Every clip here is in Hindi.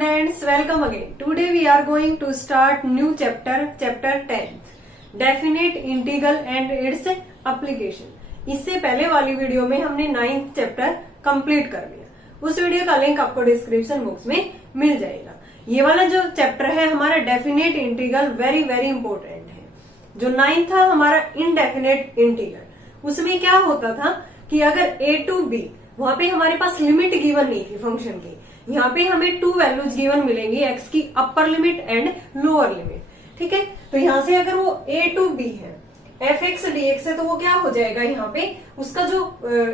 students, welcome again. Today we are going to start new chapter 10th, Definite Integral and its application. इससे पहले वाली वीडियो में हमने 9th चैप्टर कंप्लीट कर लिया. उस वीडियो का लिंक आपको डिस्क्रिप्शन बॉक्स में मिल जाएगा. ये वाला जो चैप्टर है हमारा definite integral very very important है. जो 9th था हमारा इनडेफिनेट इंटीग्रल, उसमें क्या होता था कि अगर a टू b, वहां पे हमारे पास लिमिट गिवन नहीं थी फंक्शन की. यहाँ पे हमें 2 वैल्यूज गिवन मिलेंगी, x की upper limit and lower limit. ठीक है, तो यहाँ से अगर वो a टू b है fx dx है, तो वो क्या हो जाएगा, यहाँ पे उसका जो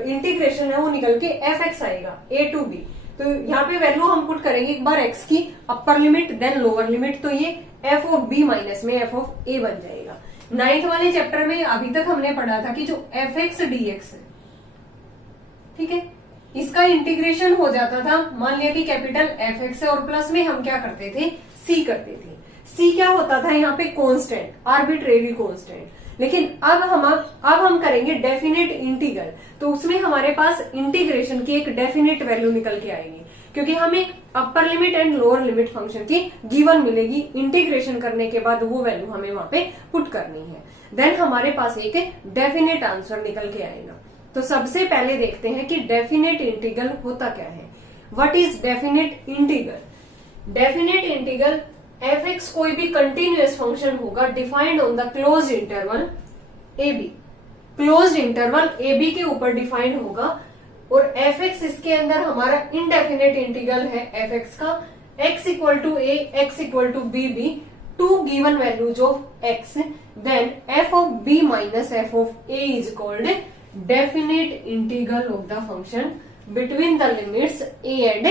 इंटीग्रेशन है वो निकल के fx आएगा a टू b. तो यहाँ पे वैल्यू हम पुट करेंगे एक बार x की upper limit then lower limit, तो ये f ऑफ b माइनस में f ऑफ a बन जाएगा. 9th वाले चैप्टर में अभी तक हमने पढ़ा था कि जो fx dx है, ठीक है, इसका इंटीग्रेशन हो जाता था. मान लिया कि कैपिटल fx है और प्लस में हम क्या करते थे, c करते थे. c क्या होता था यहाँ पे, कांस्टेंट, आर्बिट्रेरी कांस्टेंट. लेकिन अब हम करेंगे डेफिनेट इंटीग्रल, तो उसमें हमारे पास इंटीग्रेशन की एक डेफिनेट वैल्यू निकल के आएगी, क्योंकि हमें upper limit and lower limit function की गिवन मिलेगी. इंटीग्रेशन करने के बाद वो वैल्यू हमें वहां पे पुट करनी है. देन हमारे पास एक डेफिनेट आंसर निकल के आएगा. तो सबसे पहले देखते हैं कि डेफिनेट इंटीग्रल होता क्या है. What is definite integral? Definite integral fx कोई भी कंटिन्यूअस फंक्शन होगा defined on the closed interval ab. Closed interval ab के ऊपर डिफाइंड होगा और fx इसके अंदर हमारा इनडेफिनेट इंटीग्रल है fx का. x equal to a, x equal to b भी two given values of x, then f of b minus f of a is called definite integral of the function between the limits a and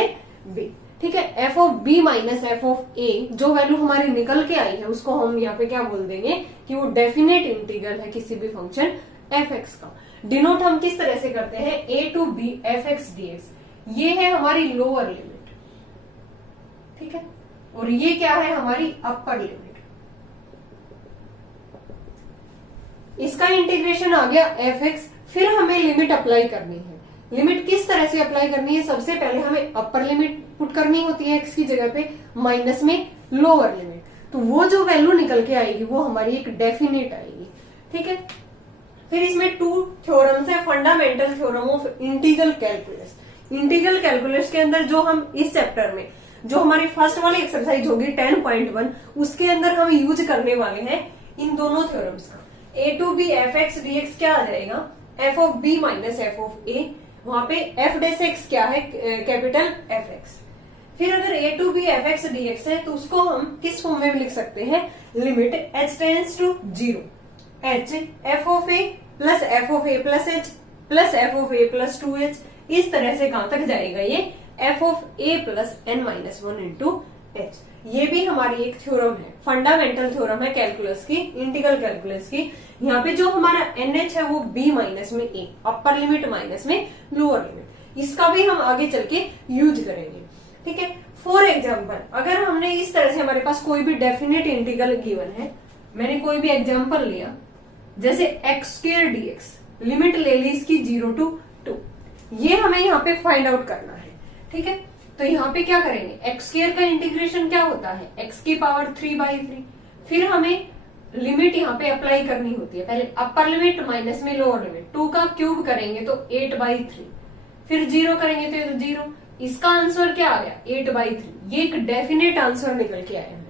b. ठीक है, f of b minus f of a जो वैल्यू हमारी निकल के आई है उसको हम यहाँ पे क्या बोल देंगे कि वो डेफिनेट इंटीग्रल है किसी भी फंक्शन fx का. डिनोट हम किस तरह से करते हैं, a to b fx dx. ये है हमारी लोअर लिमिट, ठीक है, और ये क्या है हमारी अपर लिमिट. इसका इंटीग्रेशन आ गया fx. फिर हमें लिमिट अप्लाई करनी है. लिमिट किस तरह से अप्लाई करनी है, सबसे पहले हमें अपर लिमिट पुट करनी होती है x की जगह पे, माइनस में लोअर लिमिट. तो वो जो वैल्यू निकल के आएगी वो हमारी एक डेफिनेट आएगी. ठीक है, फिर इसमें 2 थ्योरम्स है. Fundamental theorem of integral calculus. Integral calculus के अंदर जो हम इस चैप्टर में जो हमारी फर्स्ट वाली एक्सरसाइज होगी 10.1, उसके अंदर हम यूज करने वाले हैं इन दोनों थ्योरम्स का. a to b fx dx क्या आ जाएगा, f of b minus f of a. वहां पे f डैश x क्या है, कैपिटल fx. फिर अगर a to b fx dx है तो उसको हम किस फॉर्म में लिख सकते हैं, limit h tends to 0 h f of a plus f of a plus h plus f of a plus 2h. इस तरह से कहां तक जाएगा ये f of a plus n minus 1 into h. ये भी हमारी एक थ्योरम है, फंडामेंटल थ्योरम है कैलकुलस की, इंटीग्रल कैलकुलस की. यहाँ पे जो हमारा NH है वो b माइनस में a, अपर लिमिट माइनस में लोअर लिमिट. इसका भी हम आगे चल के यूज करेंगे. ठीक है, फॉर एग्जाम्पल अगर हमने इस तरह से हमारे पास कोई भी डेफिनेट इंटीग्रल गिवन है, मैंने कोई भी एग्जाम्पल लिया जैसे x स्क्वायर dx, लिमिट ले ली इसकी 0 टू 2. ये हमें यहाँ पे फाइंड आउट करना है. ठीक है, तो यहाँ पे क्या करेंगे, एक्स स्क्वायर का इंटीग्रेशन क्या होता है, x की पावर 3/3. फिर हमें लिमिट यहाँ पे अप्लाई करनी होती है. पहले अपर लिमिट माइनस में लोअर लिमिट. 2 का क्यूब करेंगे तो 8/3, फिर 0 करेंगे तो 0. इसका आंसर क्या आ गया, 8/3. ये एक डेफिनेट आंसर निकल के आया है.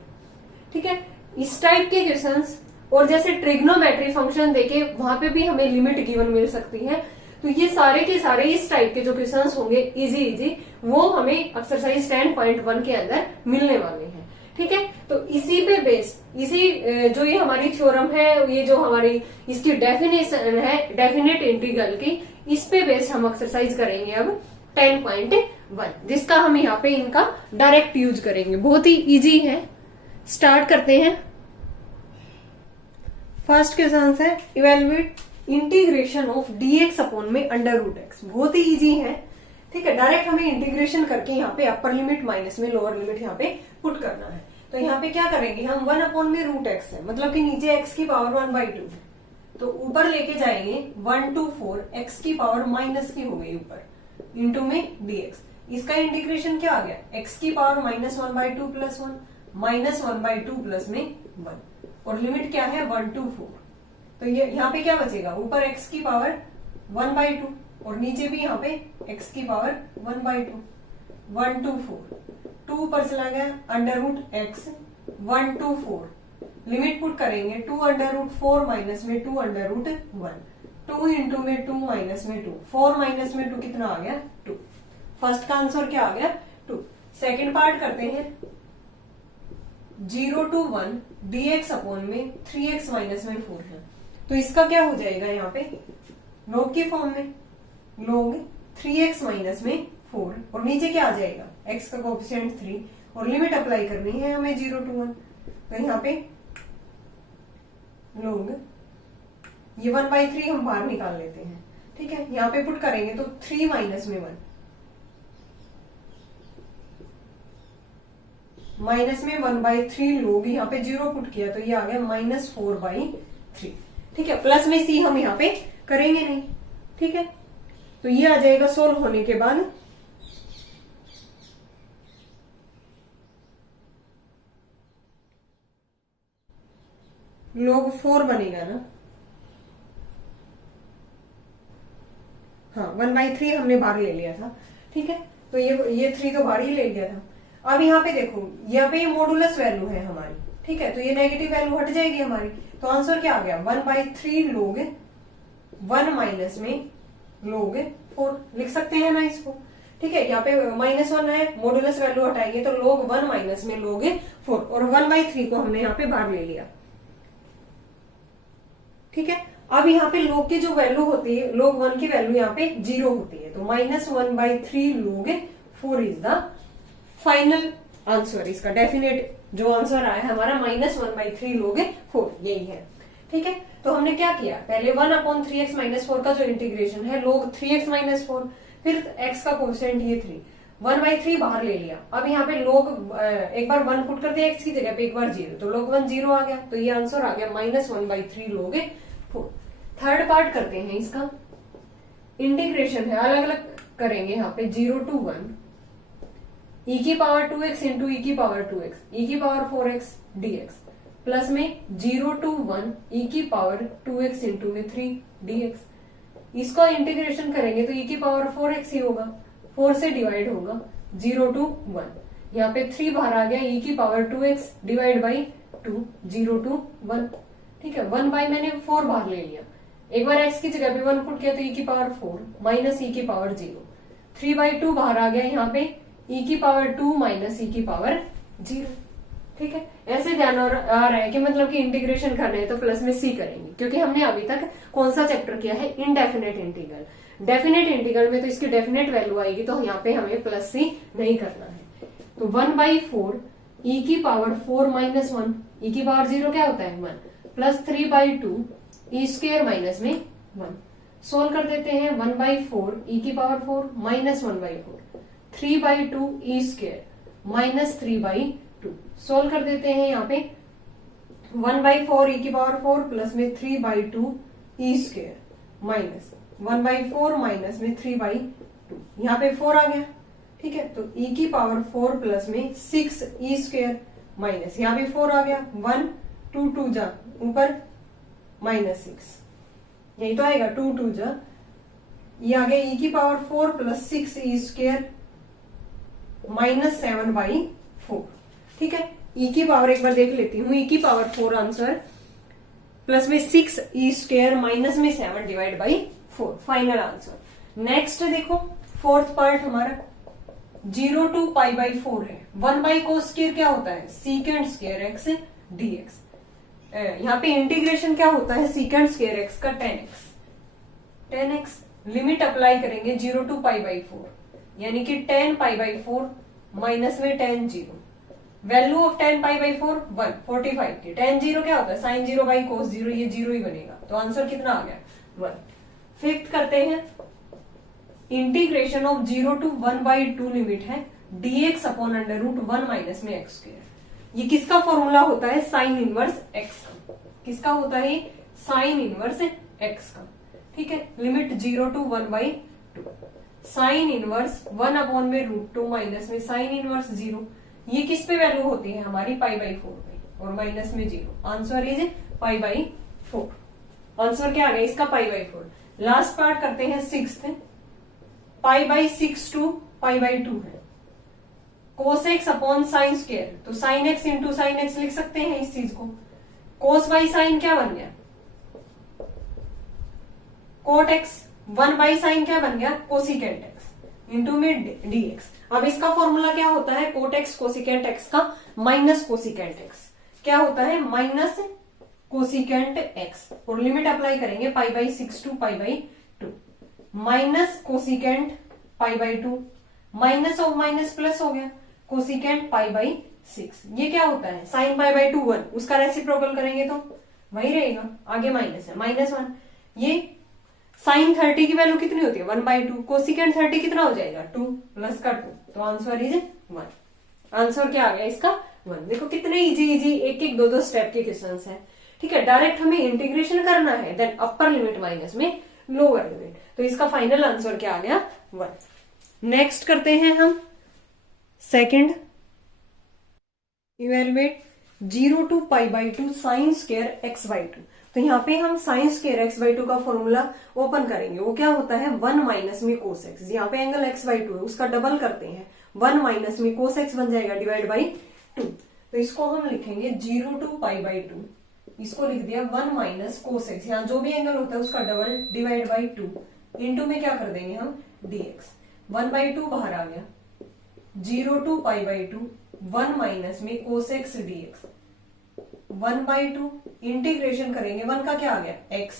ठीक है, इस टाइप के क्वेश्चंस और जैसे ट्रिग्नोमेट्री फंक्शन देके वहां पे भी हमें लिमिट गिवन मिल सकती है. तो ये सारे के सारे इस टाइप के जो क्वेश्चंस होंगे इजी वो हमें एक्सरसाइज 10.1 के अंदर मिलने वाले हैं. ठीक है, तो इसी पे बेस्ड, इसी जो ये हमारी थ्योरम है, ये जो हमारी इसकी डेफिनेशन है डेफिनेट इंटीग्रल की, इस पे बेस्ड हम एक्सरसाइज करेंगे अब 10.1, जिसका हम यहाँ पे इनका डायरेक्ट यूज करेंगे. बहुत ही इजी है. स्टार्ट करते हैं. फर्स्ट क्वेश्चन है evaluate integration of dx upon में अंडर रूट x. बहुत ही इजी है. ठीक है, डायरेक्ट हमें इंटीग्रेशन करके यहाँ पे अपर लिमिट माइनस में लोअर लिमिट यहाँ पे पुट करना है. तो यहाँ पे क्या करेंगे हम, 1 अपॉन में रूट x है, मतलब कि नीचे x की पावर 1/2 है, तो ऊपर लेके जाएंगे 1 to 4 x की पावर माइनस की हो गई ऊपर इंटू में dx. इसका इंटीग्रेशन क्या आ गया, एक्स की पावर -1/2 + 1, -1/2 प्लस में 1, और लिमिट क्या है 1 to 4। तो ये यहाँ पे क्या बचेगा, ऊपर एक्स की पावर 1/2 और नीचे भी यहाँ पे एक्स की पावर 1/2, 1 to 4, 2 ऊपर चला गया, √x 1 to 4, लिमिट पुट करेंगे 2 √4 माइनस में 2 √1, 2 इंटू में 2 माइनस में 2, 4 माइनस में 2 कितना आ गया 2। फर्स्ट का आंसर क्या आ गया 2। सेकेंड पार्ट करते हैं, 0 to 1 dx अपॉन में 3x माइनस में 4 है, तो इसका क्या हो जाएगा यहाँ पे log के फॉर्म में, log 3x माइनस में 4, और नीचे क्या आ जाएगा x का कोएफिशिएंट 3, और लिमिट अप्लाई करनी है हमें 0 to 1, तो यहाँ पे log ये 1/3 हम बाहर निकाल लेते हैं, ठीक है, यहाँ पे पुट करेंगे तो 3 माइनस में 1, माइनस में 1/3 लोग यहाँ पे 0 पुट किया तो ये आ गया -4/3, ठीक है। प्लस में सी हम यहाँ पे करेंगे नहीं, ठीक है, तो ये आ जाएगा सोल्व होने के बाद log 4 बनेगा ना, हाँ 1/3 हमने बाहर ले लिया था, ठीक है, तो ये 3 तो बाहर ही ले लिया था। अब यहाँ पे देखो, यहाँ पे ये मॉडुलस वैल्यू है हमारी, ठीक है, तो ये नेगेटिव वैल्यू हट जाएगी हमारी, तो आंसर क्या आ गया 1/3 log 1 माइनस में log 4 लिख सकते हैं ना इसको, ठीक है। यहाँ पे -1 है, मॉडुलस वैल्यू हटाएंगे तो log 1 माइनस में log 4, और 1/3 को हमने यहाँ पे बाहर ले लिया, ठीक है। अब यहाँ पे log की जो वैल्यू होती है, log 1 की वैल्यू यहाँ पे 0 होती है, तो -1/3 log 4 is the final answer. इसका डेफिनेट जो आंसर आया है हमारा -1/3 log 4 यही है, ठीक है। तो हमने क्या किया, पहले 1/3x - 4 का जो इंटीग्रेशन है log 3x - 4, फिर x का कोएफिशिएंट ये 3, 1/3 बाहर ले लिया। अब यहाँ पे log एक बार 1 पुट कर दिया x की जगह पे, एक बार 0, तो log 1 0 आ गया, तो ये आंसर आ गया -1/3 log 4। थर्ड पार्ट करते हैं, इसका इंटीग्रेशन है, अलग अलग करेंगे। यहाँ पे 0 to 1 e की पावर 2x इंटू e की पावर 2x, e की पावर 4x dx, प्लस में 0 to 1 e की पावर 2x इंटू में 3 dx। इसको इंटीग्रेशन करेंगे तो e की पावर 4x ही होगा, 4 से डिवाइड होगा, 0 to 1, यहाँ पे 3 बाहर आ गया, e की power 2x divide by 2, 0 to 1, ठीक है। 1 बाई मैंने 4 बाहर ले लिया, एक बार x की जगह पे 1 पुट किया तो e की पावर 4 माइनस e की पावर 0, 3/2 बाहर आ गया, यहाँ पे e की पावर 2 माइनस e की पावर 0, ठीक है। ऐसे ध्यान आ रहा है कि मतलब कि इंटीग्रेशन करना है तो प्लस में c करेंगे, क्योंकि हमने अभी तक कौन सा चैप्टर किया है, इनडेफिनेट इंटीग्रल। डेफिनेट इंटीग्रल में तो इसकी डेफिनेट वैल्यू आएगी, तो यहाँ पे हमें प्लस c नहीं करना है। तो 1/4 e की पावर 4 माइनस 1, e की पावर 0 क्या होता है 1, प्लस 3/2 e स्क्वायर माइनस में 1, सोल्व कर देते हैं। 1/4 e की power 4 minus 1/4, 3/2 e square minus 3/2, solve कर देते हैं। यहाँ पे 1/4 e की पावर 4 प्लस में 3/2 e स्क्वायर माइनस 1/4 माइनस में 3/2, यहाँ पे 4 आ गया, ठीक है। तो e की पावर 4 प्लस में 6 e स्क्वायर माइनस, यहाँ पे 4 आ गया, 1 2 2 जा ऊपर -6, यही तो आएगा 2 2 जा, ये आ गया e की power 4 plus 6 e square minus 7/4, ठीक है। e की पावर एक बार देख लेती हूँ, e की पावर 4 आंसर प्लस में 6 e स्क्वायर माइनस में 7 divide by 4, final answer. Next देखो फोर्थ पार्ट हमारा 0 to π/4 है। 1/cos स्क्वायर क्या होता है, सीकेंड स्क्वायर x dx। यहाँ पे इंटीग्रेशन क्या होता है, सीकेंड स्क्वायर x का 10x। लिमिट अप्लाई करेंगे 0 to π/4, यानी कि 10 π/4 माइनस में 10 0, वैल्यू ऑफ 10 π/4 1 45 की, 10 0 क्या होता है साइन 0 बाई कोस 0, ये 0 ही बनेगा, तो आंसर कितना आ गया 1। फिफ्थ करते हैं, इंटीग्रेशन ऑफ 0 to 1/2 लिमिट है dx अपॉन √1 माइनस में x स्क्वायर। ये किसका फॉर्मूला होता है, साइन इनवर्स x का। किसका होता है, साइन इनवर्स x का, ठीक है। Limit 0 to 1/2। साइन इनवर्स 1 में √2 माइनस में साइन इनवर्स 0। ये किस पे वैल्यू होती है हमारी π/4 पे, और माइनस में 0। Answer is π/4। आंसर क्या आ गया इसका π/4। लास्ट पार्ट करते हैं 6th। π/6 टू π/2 है। cos x upon sine square, तो sine x into sine x लिख सकते हैं इस चीज को। cos बाई साइन क्या बन गया, कोट x। 1/sin क्या बन गया, कोसिकेंट x इंटू में dx। अब इसका फॉर्मूला क्या होता है, कोट x कोसिकेंट x का माइनस कोसिकेंट x क्या होता है, माइनस कोसिकेंट x। और लिमिट अप्लाई करेंगे π/6 टू π/2 माइनस कोसिकेंट π/2, माइनस और माइनस प्लस हो गया कोसिकेंट π/6। ये क्या होता है, साइन π/2 1, उसका रेसिप्रोकल करेंगे तो वही रहेगा, आगे माइनस है -1। ये साइन 30 की वैल्यू कितनी होती है 1/2, कोसिकेंट 30 कितना हो जाएगा 2 प्लस का 2, तो आंसर इज 1। आंसर क्या आ गया इसका 1। देखो कितने इजी एक एक दो स्टेप के क्वेश्चन है। ठीक है, डायरेक्ट हमें इंटीग्रेशन करना है, देन अपर लिमिट माइनस में लोअर लिमिट, तो इसका फाइनल आंसर क्या आ गया 1। नेक्स्ट करते हैं हम second, evaluate 0 to π/2 sine square x/2। तो यहाँ पे हम साइन स्क्वायर x/2 का फॉर्मूला ओपन करेंगे। वो क्या होता है 1 माइनस में कोस x। यहाँ पे एंगल x/2 है, उसका डबल करते हैं, 1 माइनस में कोस x बन जाएगा डिवाइड बाई 2। तो इसको हम लिखेंगे 0 टू π/2, इसको लिख दिया 1 माइनस कोस x। यहाँ जो भी एंगल होता है उसका डबल डिवाइड बाई 2, इंटू में क्या कर देंगे हम dx। 1/2 बाहर आ गया, 0 टू π/2 1 माइनस में कोस x dx। 1/2 इंटीग्रेशन करेंगे, 1 का क्या आ गया x,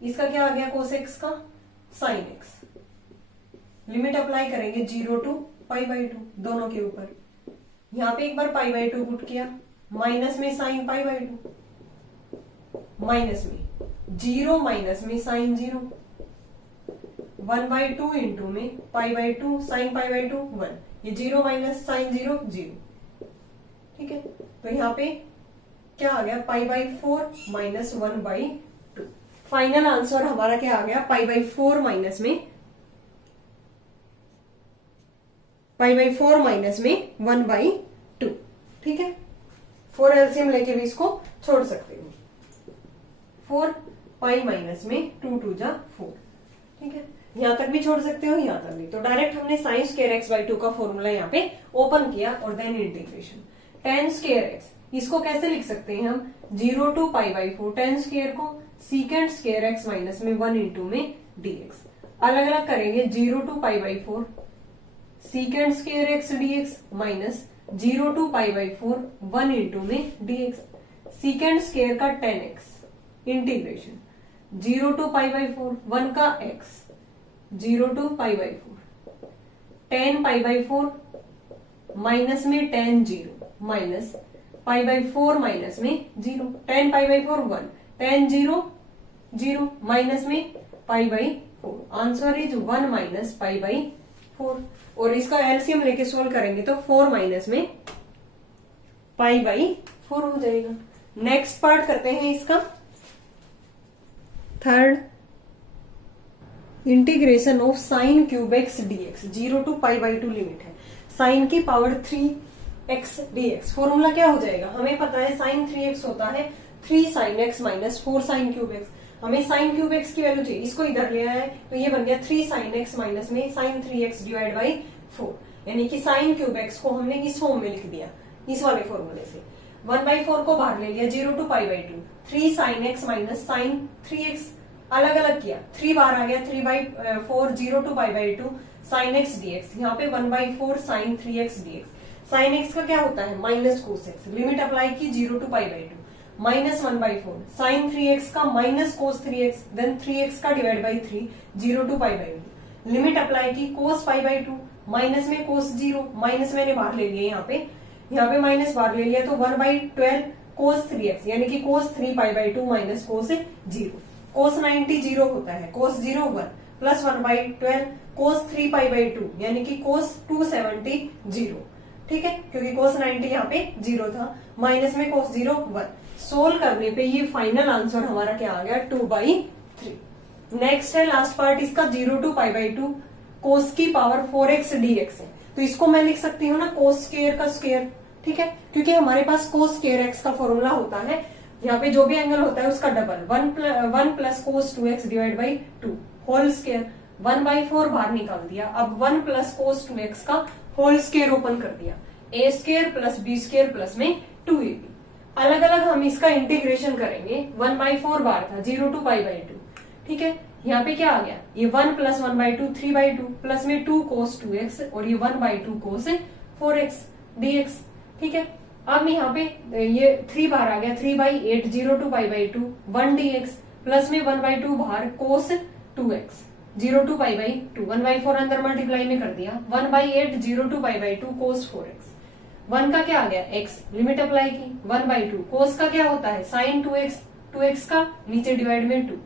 इसका क्या आ गया कोस x का साइन x। लिमिट अप्लाई करेंगे 0 टू π/2 दोनों के ऊपर। यहाँ पे एक बार π/2 पुट किया, माइनस में साइन π/2, माइनस में 0 माइनस में साइन 0, 1/2 इंटू में π/2 साइन π/2 1, ये 0 माइनस साइन 0 0। ठीक है, तो यहाँ पे क्या आ गया π/4 माइनस 1/2। फाइनल आंसर हमारा क्या आ गया π/4 माइनस में 1/2। ठीक है, 4 एलसीएम लेके भी इसको छोड़ सकते हो। 4 पाई माइनस में 2 2 जा 4। ठीक है, यहां तक भी छोड़ सकते हो, यहां तक भी। तो डायरेक्ट हमने साइन स्क्वायर x/2 का फॉर्मूला यहाँ पे ओपन किया और then integration. tan square x इसको कैसे लिख सकते हैं हम 0 टू π/4 tan स्क्वायर को सीकेंट स्क्वायर x माइनस में 1 इंटू में dx। अलग अलग करेंगे 0 to π/4 secant square x dx minus 0 to π/4 1 into में dx। सीकेंट स्क्वायर का tan x इंटीग्रेशन 0 टू π/4 1 का x 0 टू π/4 tan π/4 माइनस में tan 0 माइनस π/4 माइनस में 0 tan π/4 1 tan 0 0 माइनस में π/4। Answer is 1 minus π/4। और इसका एलसीएम लेके सोल्व करेंगे तो 4 माइनस में π/4 हो जाएगा। नेक्स्ट पार्ट करते हैं इसका third, integration of sine cube x dx 0 to π/2 limit है। साइन की पावर 3x dx फॉर्मूला क्या हो जाएगा, हमें पता है साइन 3x होता है 3 sine x minus 4 sine cube x. हमें साइन क्यूब एक्स की वैल्यू चाहिए, इसको इधर ले आए तो ये बन गया 3 साइन x माइनस में साइन 3x डिवाइड बाई 4, यानी कि साइन क्यूब एक्स को हमने इस फॉर्म में लिख दिया इस वाले फॉर्मूले से। 1/4 को बाहर ले लिया 0 to π/2 3 sine x minus sine 3x अलग अलग किया, 3 बार आ गया 3/4 0 टू π/2 साइन x dx। यहाँ पे 1/4 sign 3x dx। Sign x का क्या होता है minus cos x। Limit apply की 0 टू π/2 माइनस 1/4 साइन 3x का minus cos 3x then 3x का divide by 3 0 to π/2। Limit apply की कोस π/2 माइनस में कोस 0 माइनस मैंने बाहर ले लिया यहाँ पे माइनस बाहर ले लिया तो 1/12 कोस 3x यानी कि कोस 3 π/2 माइनस कोस 0। कोस 90 0 होता है, कोस 0 1 प्लस 1/12 कोस 3 π/2 यानी कि कोस 270 0। ठीक है, क्योंकि कोस 90 यहाँ पे 0 था, माइनस में कोस 0 1। सोल्व करने पे ये फाइनल आंसर हमारा क्या आ गया 2/3। नेक्स्ट है लास्ट पार्ट इसका 0 टू π/2 कोस की पावर 4x dx है, तो इसको मैं लिख सकती हूँ ना कोस स्क्वायर का स्क्वायर, ठीक है, क्योंकि हमारे पास कोस स्क्वायर एक्स का फॉर्मूला होता है, यहाँ पे जो भी एंगल होता है उसका double, 1 plus cos 2x divide by 2 whole square, 1/4 बाहर निकाल दिया, अब 1 प्लस कोस 2x का होल स्क्वायर ओपन कर दिया, a square plus b square plus में 2ab। अलग अलग हम इसका इंटीग्रेशन करेंगे, 1/4 बाहर था, 0 to π/2, ठीक है, यहाँ पे क्या आ गया, ये 1 प्लस 1/2 3/2 प्लस में 2 कोस 2x और ये 1/2 कोस 4x dx, ठीक है। अब यहाँ पे ये 3 बाहर आ गया, 3/8 0 to π/2 1 dx प्लस में 1/2 बाहर कोस 2x 0 to π/2 1/4 अंदर मल्टीप्लाई में कर दिया, 1/8 0 to π/2 कोस 4x, 1 का क्या आ गया x, लिमिट अप्लाई की, 1/2 कोस का क्या होता है साइन 2x का नीचे डिवाइड में 2,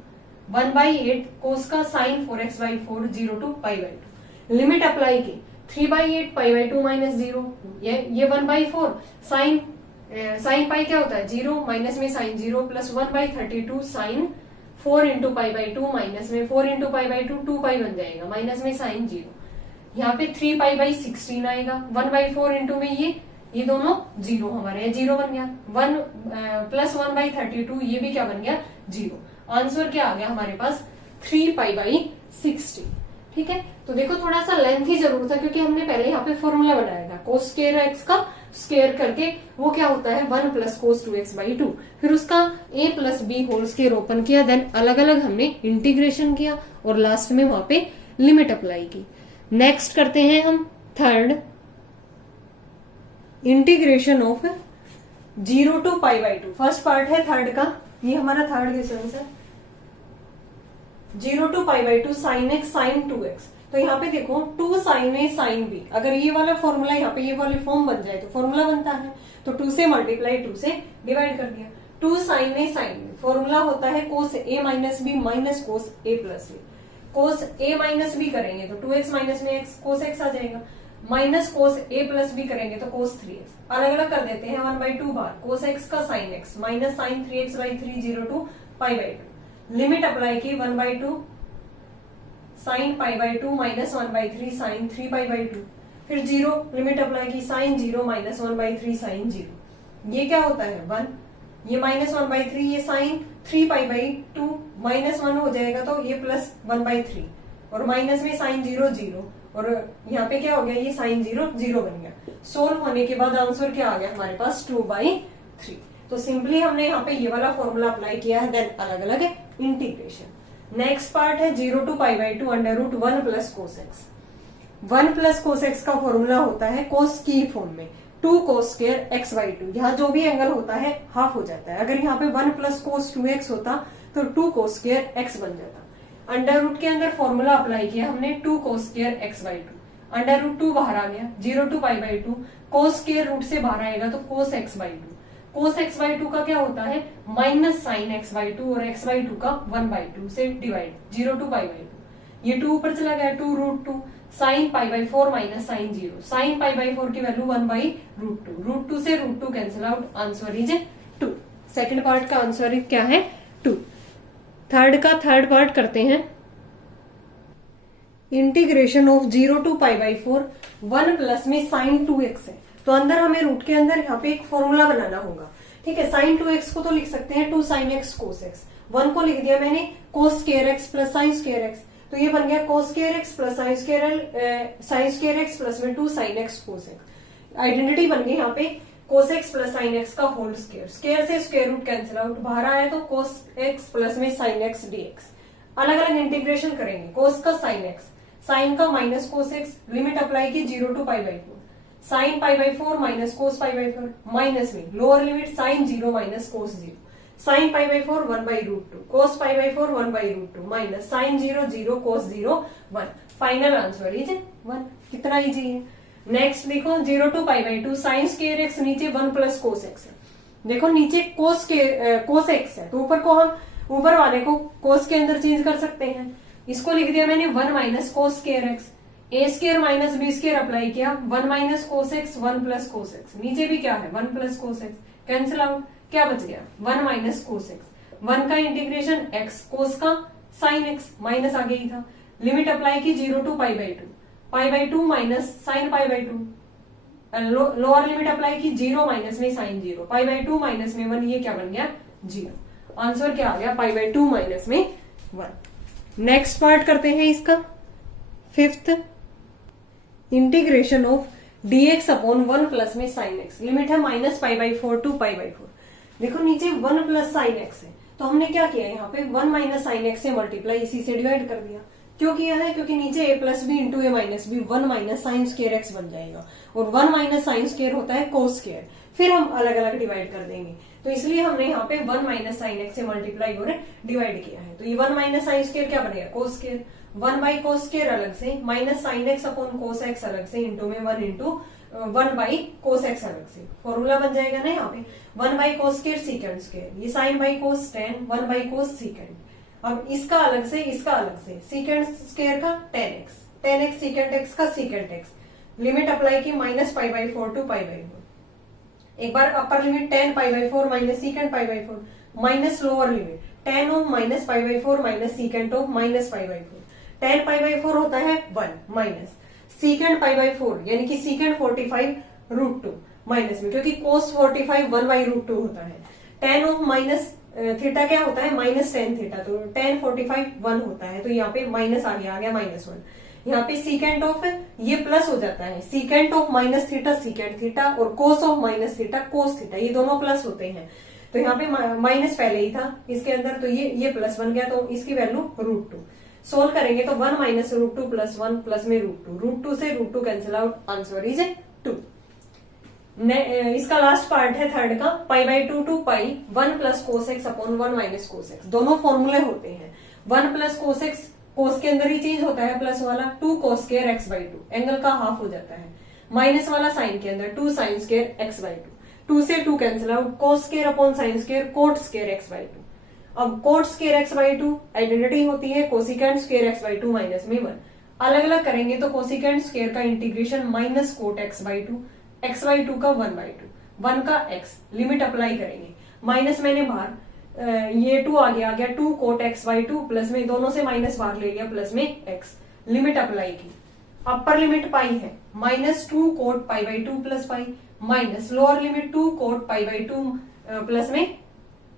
1/8 कोस का sign 4x/4 0 to π/2, limit apply की, 3/8 π/2 माइनस 0, ये 1/4 साइन पाई क्या होता है 0, माइनस में sine 0 plus 1/32 sine 4 into π/2 minus में 4 इंटू π/2 2 पाई बन जाएगा, माइनस में साइन 0, यहाँ पे 3π/16 आएगा, 1/4 इंटू में ये दोनों 0 हमारे 0 बन गया, 1 प्लस 1/32 ये भी क्या बन गया 0, आंसर क्या आ गया हमारे पास 3π/60, ठीक है। तो देखो थोड़ा सा लेंथ ही जरूर था क्योंकि हमने पहले यहाँ पे फॉर्मूला बनाया था कोस स्क्वायर एक्स का स्क्वायर करके, वो क्या होता है 1 प्लस कोस 2x/2, फिर उसका a plus b whole square open किया, देन अलग अलग हमने इंटीग्रेशन किया और लास्ट में वहां पे लिमिट अप्लाई की। नेक्स्ट करते हैं हम third, integration of 0 to π/2, first part है थर्ड का, ये हमारा थर्ड क्वेश्चन है, 0 to π/2 sign x sign 2x, तो यहाँ पे देखो 2 साइन a साइन b, अगर ये वाला फॉर्मूला यहाँ पे ये वाली फॉर्म बन जाए तो फॉर्मूला बनता है, तो 2 से मल्टीप्लाई 2 से डिवाइड कर दिया, 2 sine a sine b, formula होता है cos a minus b minus cos a plus b, cos a minus b करेंगे तो 2x माइनस में x कोस x आ जाएगा, minus cos a plus b करेंगे तो कोस 3x, अलग अलग कर देते हैं, 1/2 बार कोस x का sine x minus sine 3x/3 0 to π/2, limit apply की 1/2 साइन π/2 माइनस 1/3 साइन 3π/2, फिर 0 लिमिट अप्लाई की साइन 0 माइनस 1/3 साइन 0, ये क्या होता है 1, ये माइनस 1/3, ये साइन 3π/2 माइनस 1 हो जाएगा तो ये प्लस 1/3 और माइनस में साइन 0 0 और यहाँ पे क्या हो गया ये साइन 0 0 बन गया। सोल्व होने के बाद आंसर क्या आ गया हमारे पास 2/3। तो सिंपली हमने यहाँ पे ये वाला फॉर्मूला अप्लाई किया है, देन अलग अलग इंटीग्रेशन। नेक्स्ट पार्ट है 0 to π/2 under root 1 plus cos x. 1 plus cos x का फॉर्मूला होता है कोस की फॉर्म में 2 कोस स्क्वायर x/2, यहाँ जो भी एंगल होता है हाफ हो जाता है। अगर यहाँ पे 1 प्लस कोस 2x होता तो 2 कोस स्क्वायर x बन जाता। अंडर रूट के अंदर फॉर्मूला अप्लाई किया हमने 2 cos square x/2, under root 2 बाहर आ गया, 0 to π/2 कोस स्क्वायर रूट से बाहर आएगा तो कोस x/2, कोस x/2 का क्या होता है माइनस साइन x/2 और x/2 का 1/2 से डिवाइड 0 to π/2, ये 2 ऊपर चला गया 2 root 2 sine π/4 minus sine 0, sine π/4 की वैल्यू 1/√2, रूट 2 से root 2 cancel out, answer is 2। Second part का आंसर क्या है 2। थर्ड का थर्ड पार्ट करते हैं, इंटीग्रेशन ऑफ 0 to π/4 1 प्लस में साइन 2x है, तो अंदर हमें रूट के अंदर यहाँ पे एक फॉर्मूला बनाना होगा। ठीक है, साइन 2x को तो लिख सकते हैं 2 साइन x कोस x, 1 को लिख दिया मैंने कोस square x plus sine square x, तो ये बन गया कोस square x plus sine square x plus में 2 साइन x कोस x। आइडेंटिटी बन गई यहाँ पे कोस x प्लस साइन x का होल स्क्वायर, स्क्वायर से स्क्वायर रूट कैंसिल आउट, बाहर आया तो कोस x प्लस में साइन x dx। अलग अलग इंटीग्रेशन करेंगे, कोस का साइन x, साइन का minus cos x, limit apply की 0 to π/4, sine π/4 minus cos π/4, minus में lower limit sine 0 minus cos 0, sine π/4 1/√2, cos π/4 1/√2 minus sine 0 0 cos 0 1। Final answer is 1। कितना इजी है। नेक्स्ट देखो 0 to π/2 साइन स्क्वायर x, नीचे 1 प्लस कोस x है। देखो नीचे कोस x है तो ऊपर को हम ऊपर वाले को कोस के अंदर चेंज कर सकते हैं। इसको लिख दिया मैंने 1 minus cos square x, A square minus B square apply किया, 1 minus cos x 1 plus cos x, नीचे भी क्या है 1 plus cos x, cancel out, क्या बच गया 1 माइनस कोस एक्स, 1 का इंटीग्रेशन x कोस का साइन x माइनस आ गई था, लिमिट अप्लाई की 0 to pi by two minus sine pi by two, lower limit apply की 0 माइनस में sine 0, pi by two minus में 1, ये क्या बन गया 0। आंसर क्या आ गया पाई बाई टू माइनस में 1। नेक्स्ट पार्ट करते हैं इसका, fifth, integration of dx upon 1 plus में साइन एक्स। लिमिट है माइनस पाई/4 टू पाई/4। देखो नीचे 1 प्लस साइन एक्स है, तो हमने क्या किया यहाँ पे 1 माइनस साइन एक्स से मल्टीप्लाई इसी से डिवाइड कर दिया। क्यों किया है? क्योंकि नीचे a plus b into a minus b 1 minus sine square x बन जाएगा, और 1 माइनस साइन स्क्वायर होता है कोस स्क्वायर, फिर हम अलग अलग डिवाइड कर देंगे। तो इसलिए हमने यहाँ पे 1 माइनस साइन एक्स से मल्टीप्लाई और डिवाइड किया है। तो ये 1 माइनस साइन स्क्वायर क्या बनेगा cos square, 1 by cos square अलग से, minus sine x upon cos x अलग से, इंटू में 1 इंटू 1 बाई कोस एक्स अलग से। फॉर्मूला बन जाएगा ना यहाँ पे 1 by cos square secant square, ये sine by cos tan, 1 by cos secant. अब इसका अलग से इसका अलग से, सीकेंड स्क्वायर का टेन एक्स सीकेंड एक्स का सीकेंड एक्स। लिमिट अप्लाई की माइनस पाई/4 टू पाई/4। एक बार अपर लिमिट टेन पाई/4 माइनस सीकेंड पाई/4, minus lower limit tan of minus पाई/4 माइनस सीकेंड ऑफ माइनस पाई/4। टेन पाई/4 होता है 1 माइनस सीकेंड पाई/4 यानी कि सीकेंड 45√2 माइनस में, क्योंकि कोस 45 1/√2 होता है। टेन ऑफ माइनस थीटा क्या होता है माइनस टेन थीटा, तो टेन 45 1 होता है, तो यहाँ पे माइनस आ गया -1। यहाँ पे सीकेंड ऑफ ये प्लस हो जाता है, secant of minus theta secant theta, और cos of minus theta cos theta, ये दोनों प्लस होते हैं। तो यहाँ पे माइनस पहले ही था इसके अंदर, तो ये प्लस बन गया, तो इसकी वैल्यू √2। सोल्व करेंगे तो 1 माइनस √2 प्लस 1 प्लस में √2 से √2 कैंसिल आउट, आंसर इज 2। इसका लास्ट पार्ट है थर्ड का, पाई/2 to pi 1 plus cos x upon 1 minus cos x. दोनों फॉर्मूले होते हैं, 1 प्लस कोस एक्स कोस के अंदर ही चेंज होता है प्लस वाला, 2 कोस स्क्वायर x/2 एंगल का हाफ हो जाता है, माइनस वाला साइन के अंदर 2 साइन स्क्वायर x/2, 2 से 2 cancel out, cos square upon sine square coat square x/2। अब कोट स्क्वायर x/2 आइडेंटिटी होती है कोसिकेंड स्क्वायर x/2 माइनस में 1। अलग अलग करेंगे तो कोसिकेंड स्क्वायर का integration minus cot x/2, x/2 का 1/2, 1 का x, लिमिट अप्लाई करेंगे, माइनस मैंने बाहर ये 2 आ गया 2 कोट x/2 प्लस में दोनों से माइनस बाहर ले लिया प्लस में x, लिमिट अप्लाई की। अपर लिमिट पाई है -2 कोट पाई/2 plus pi, minus lower limit 2 cot पाई/2 प्लस में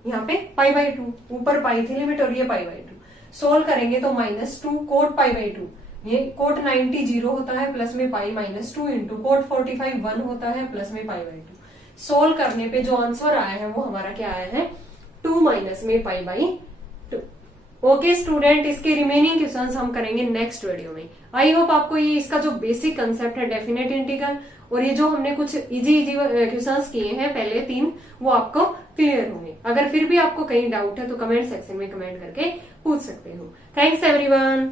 यहाँ पे पाई/2, ऊपर पाई थी लिमिट और ये पाई/2। सोल्व करेंगे तो -2 कोट पाई/2, ये कोट 90 0 होता है प्लस में पाई -2 इंटू कोट 45 1 होता है प्लस में पाई/2। सोल्व करने पे जो आंसर आया है वो हमारा क्या आया है 2 माइनस में पाई/2। ओके स्टूडेंट, इसके रिमेनिंग क्वेश्चंस हम करेंगे नेक्स्ट वीडियो में। आई होप आपको ये इसका जो बेसिक कंसेप्ट है डेफिनेट इंटीग्रल और ये जो हमने कुछ इजी क्वेश्चंस किए हैं पहले 3 वो आपको क्लियर होंगे। अगर फिर भी आपको कहीं डाउट है तो कमेंट सेक्शन में कमेंट करके पूछ सकते हो। Thanks everyone.